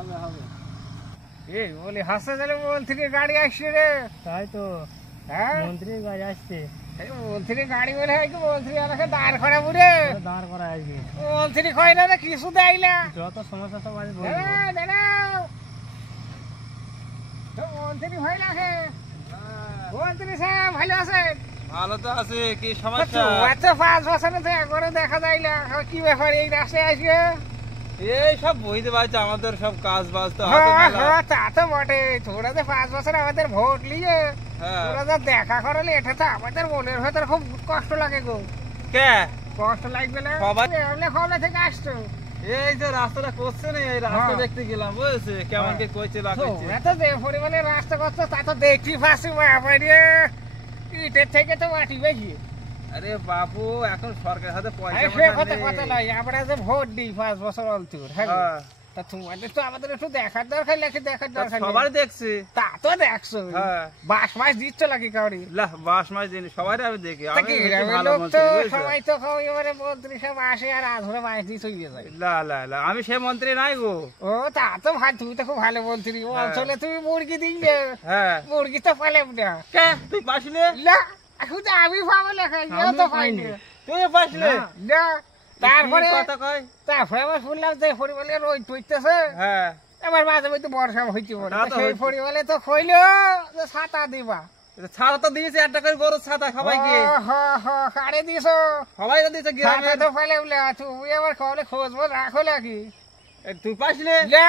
হবে হবে। এই বলি হাসপাতালে মন্ত্রীর গাড়ি আসছে রে। তাই তো, হ্যাঁ মন্ত্রীর গাড়ি আসছে। এই মন্ত্রীর গাড়ি বলে হয় কি মন্ত্রী আমাকে দাঁড় করাবো রে। দাঁড় করা আসবে, মন্ত্রী কয় না রে কিছু দেয় না। যত সমস্যা সব আজ বলবো। দাঁড়াও দাঁড়াও, তো মন্ত্রী ভয় লাগে। মন্ত্রী সাহেব ভালো আছেন? ভালো তো আছে, কি সমস্যা? আচ্ছা 5 বছরে তো একবারে দেখা যায় না, কি ব্যাপার এই রাস্তায় আসবে? এই সব বুঝতে পারছি, আমাদের সব কাজ বাজ তো হ্যাঁ, হাতে মেলা। হ্যাঁ, তা তো বটে। তোরা যে 5 বছর আমাদের ভোট নিয়ে হ্যাঁ। তোরা যা দেখা করালে, এটা তো আমাদের মনের ভেতর খুব কষ্ট লাগে গো। কে? কষ্ট লাগবে না? সবাই- এমনি কবে থেকে আসছো? এই যে রাস্তাটা করছে না, এই রাস্তা হ্যাঁ। দেখতে গেলাম, বুঝেছে কেমন কি কইছে লাগাইছে। তোরা তো যে পরিমাণে রাস্তা করছো তা তো দেখছি পাচ্ছি, বাবারে ইটের থেকে তো মাটি বেশি। আরে বাবু, এখন সরকারের হাতে পয়সা সে পয়সা কথা নেই। কথা নয়, আমরা যে ভোট দিই 5 বছর অন্তর, হ্যাঁ গো। হ্যাঁ। তা তোমাদের তো আমাদের একটু দেখার দরকার, লেখে দেখার তা দরকার নেই। সবারই দেখছি। তা তো দেখছো, হ্যাঁ। বাস মাস দিচ্ছ নাকি কাউরি? লাহ, বাস মাস দিন সবাই আমি দেখি। তা আমি কি হচ্ছে গ্রামের ভালো লোক মন্ত্রী, তো বুঝেছো? সবাই তো এবারে মন্ত্রী সব আসে আর আধুরে মাস দিয়ে চলে যায়। লা লা লা, আমি সে মন্ত্রী নাই গো। ও তা তো ভাই, তুমি তো খুব ভালো মন্ত্রী। ও হ্যাঁ। অঞ্চলে তুমি মুরগি দিলে, হ্যাঁ। মুরগি তো পাইলাম না। কে তুই পাসলে? না, এখন তো আমি পাবো লেখা, আমিও তো পাইনি। পাইনি। তুই পাসলে? না, তারপরে কি কথা কয়? তারপরে আমার শুনলাম যে পরিমাণে রোদ পড়তেছে, হ্যাঁ। এবার মাঝে মধ্যে বর্ষা হইতে পারে। তা তো সেই হইতে। পরিমাণে তো কইলো যে ছাতা দিবা। ছাতা তো দিয়েছে, একটা করে গরুর ছাতা সবাইকে। কারে দিছো? সবাই তো দিয়েছে ছাতা গ্রামের। তো পাইলাম না, তুমি আমার কবলে খোঁজ রাখো নাকি? তুই পাসলে? না,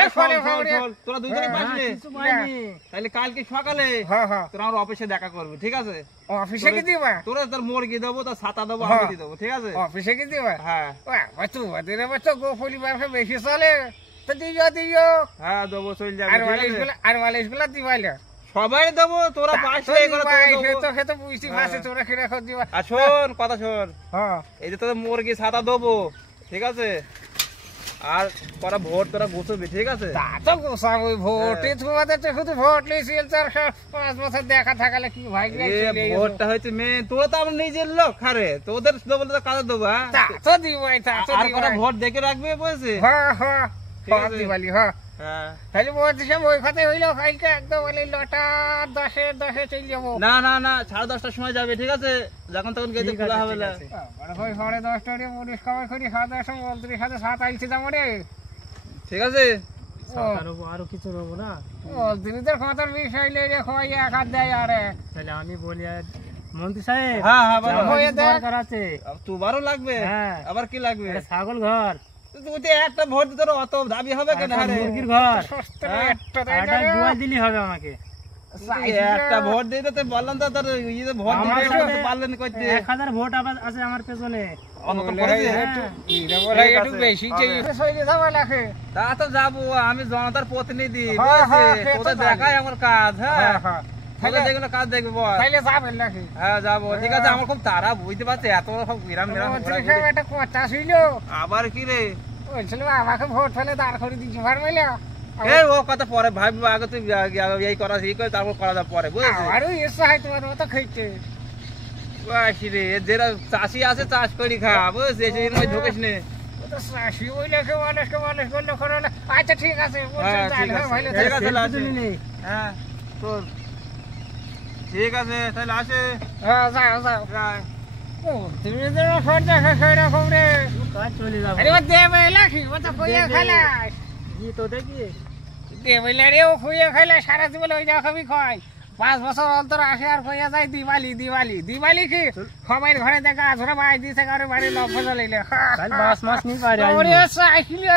এই শোন, ফলে শোন, খবরে। শোন, তোরা দুজনে হ্যাঁ, পাসলে? কিছু পাইনি। তাহলে কালকে সকালে হ্যাঁ, হ্যাঁ। তোরা আমার অফিসে দেখা করবি, ঠিক আছে? অফিসে কি দিবা? তোরা তোর মুরগি দেবো, তোর ছাতা দেবো, হ্যাঁ। আমি দিয়ে দেবো, ঠিক আছে? অফিসে কি দিবা? হ্যাঁ তোমাদের আবার তো গোপলি ব্যবসা বেশি চলে, তো দিও। হ্যাঁ দেবো, চলে যাবে, আর ঠিক আছে? মালিশ গুলা দিবাইলা। সবাই দেবো, তোরা পাসলে এগুলো তোরা দেবো। খেতে বুঝতে পারছি, হ্যাঁ। তোরা খেলে খোঁজ দিবা। আর শোন, কথা শোন, হ্যাঁ, এই যে তোদের মুরগি ছাতা দেবো, ঠিক আছে? আর তোরা ভোট তোরা গুছবি, ঠিক আছে? তা তো গোসাবো ভোটে, তোমাদের তো শুধু ভোট লিয়েছিল, 5 বছর দেখা থাকালে কি ভাই ভোটটা হয়েছে মেন, তোরা তো আমার নিজের লোক, খারে তোদের দেবো তো কাজে দেবো, হ্যাঁ? তা তো দিবাই, তা তো আর কটা দিবাই। ভোট দেখে রাখবে, বুঝেছে? হ্যাঁ, ঠিক আছে। দিবালি, হ্যাঁ। হ্যাঁ। তাহলে বলছি সব ওই কথাই হইলো, কালকে একদম বলে 9টা 10-এ চলে যাবো। না না না, 10:30টার সময় যাবে, ঠিক আছে? যখন তখন গেতে ঠিক খোলা আছে, হবে ঠিক না। আছে। ওই 10:30 পুলিশ খবর করি, 10:30 মন্ত্রীর সাথে 7 আইছে যাবো রে। ঠিক আছে? ছাতা নেবো, আরো কিছু নেবো না। মন্ত্রীদের কথার বিষয় রে, খোয়াই এক হাত দেয় আরে। তাহলে আমি বলি, আর মন্ত্রী সাহেব, হ্যাঁ হ্যাঁ, বলো। আমার হয়ে কিছু দেখ। দরকার আছে। তোমারও লাগবে? হ্যাঁ। আবার কি লাগবে? একটা ছাগল ঘর, তুই তো একটা ভোট দিতে তোর অত দাবি হবে কেন? একটা আরে মুরগির ঘর, সস্তা হ্যাঁ, একটা আর দেয় একটা না রে। দুয়ার দিলেই হবে আমাকে। একটা ভোট দিতে তো বললাম তো, তোর ইয়ে ভোট আমার দিতে সাথে পারলেন করতে। 1000 ভোট আবার আছে আমার পেছনে। অত তো বলে করেছে? একটু এরা বলে ঠিক একটু আছে, বেশি হবে। চেয়ে শরীরে যাওয়া লাগে। তা তো যাবো, আমি জনতার প্রতিনিধি, হ্যাঁ, হ্যাঁ, বুঝেছিস? সে তো তোদের জানি। দেখাই আমার কাজ, হ্যাঁ? হ্যাঁ। তোদের যেগুলো কাজ দেখবি বল। তাইলে যাবেন নাকি? হ্যাঁ যাবো, ঠিক আছে। আমার খুব তারা, বুঝতে পারছি, এত সব গ্রাম গ্রাম মন্ত্রী ঘোরাঘুরি। সাহেব একটা কথা ছিল, আবার কি রে? বলছিল আমাকে ভোট ফেলে দাঁড় করে দিচ্ছি ফার্মেলা। এই ও কথা পরে ভাববো, আগে তুই এই করা এই করে, তারপর করা যাবে পরে, বুঝেছিস? আমারও ইচ্ছা হয় তোমার মতো খাইতে। বাসি রে, যেটা চাষি আছে চাষ করি খা, বুঝেছিস? এই জন্য ঢুকিস নে। ও তো চাষি বইলে কেউ মানুষকে মানুষ করলে করলে। আচ্ছা ঠিক আছে, হ্যাঁ, ঠিক আছে। ভালো ঠিক থাকো। আছে, সেলফি আসি। তুলে নেই। হ্যাঁ তোর ঠিক আছে, তাহলে আসে। হ্যাঁ, যাও যাও। রায়। ও তুমি যে ফোন দেখা সেরকম রে। কাজ চলে যাবো। আরে ও দেবে লাখি, ও তো খুঁয়ে দেবে। খালাস। কি তো দেখি, দেবে রে, ও খুঁয়ে খাইলে সারা জীবন ওই রকমই খায়। 5 বছর অন্তর আসে আর কইয়া যায় দিওয়ালি কি সবাই ঘরে দেখা আছরা বাই দিছে, কারো বাড়ি লক্ষ্য জ্বলাইলে। কাল মাছ নিয়ে পারে ওরে চাইলে